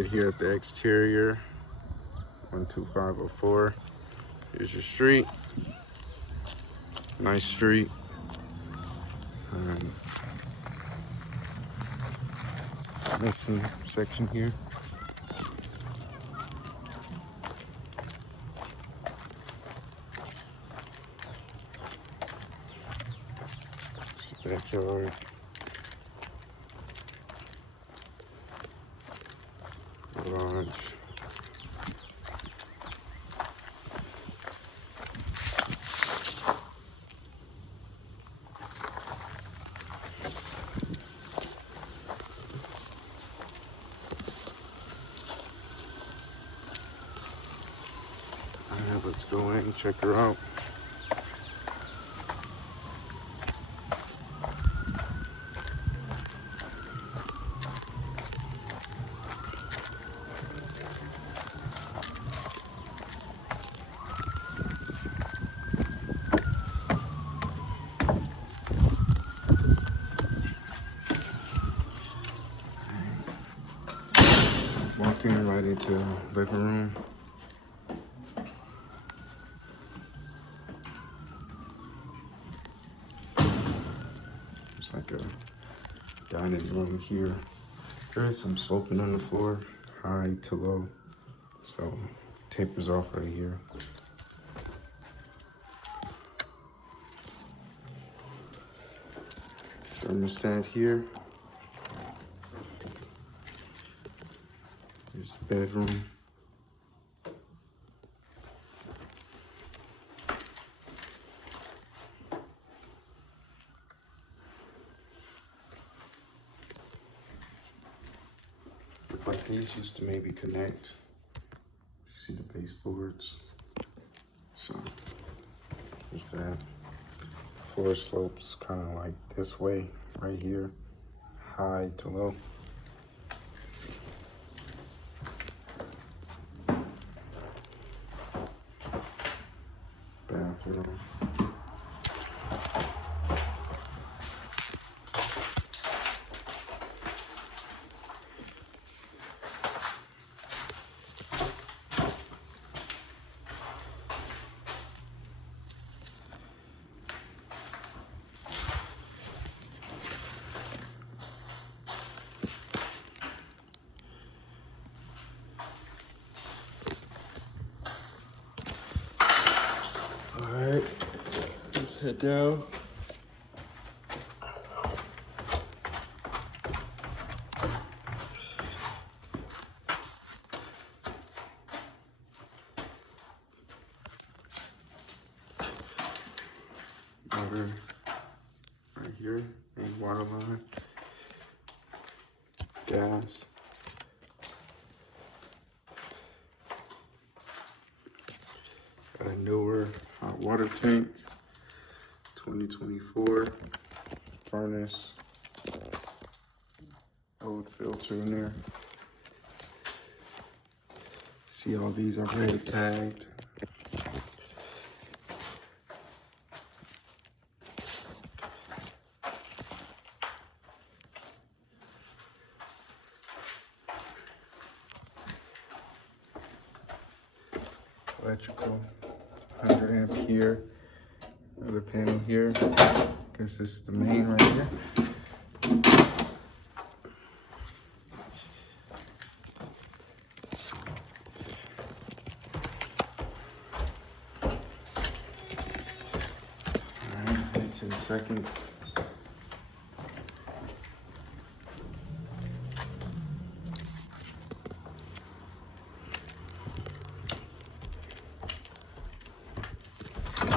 right here at the exterior, 12504. Here's your street. Nice street. This section here. Backyard. Garage. Alright, let's go in and check her out. Walking right into the living room. It's like a dining room here. There is some sloping on the floor, high to low. So tapers off right here. Thermostat here. Here's the bedroom. Look like these used to maybe connect. You see the baseboards. So there's that. Floor slopes kind of like this way, right here, high to low. Bathroom. Alright, let's head down. Water right here, main water line. Gas. Got a newer hot water tank, 2024 furnace, old filter in there. See, all these are already tagged. Electrical, 100 amp here, another panel here. Guess this is the main right here. Alright, head to the second.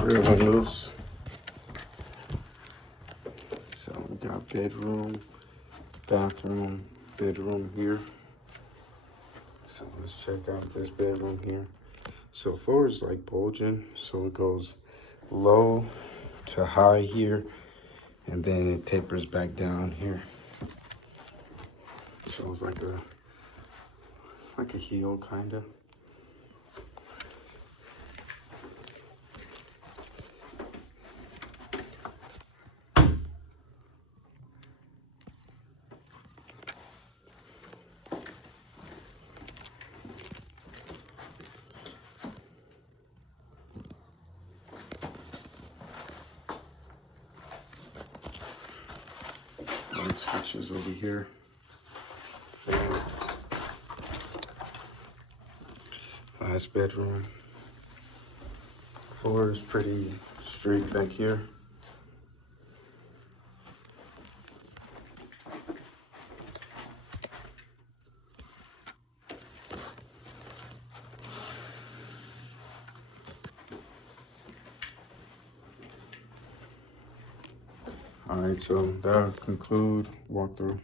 Rear windows. So we got bedroom, bathroom, bedroom here. So let's check out this bedroom here. So floor is like bulging, so it goes low to high here, and then it tapers back down here. So it's like a heel kind of. switches over here. And last bedroom. Floor is pretty straight back here. All right, so that'll conclude walkthrough.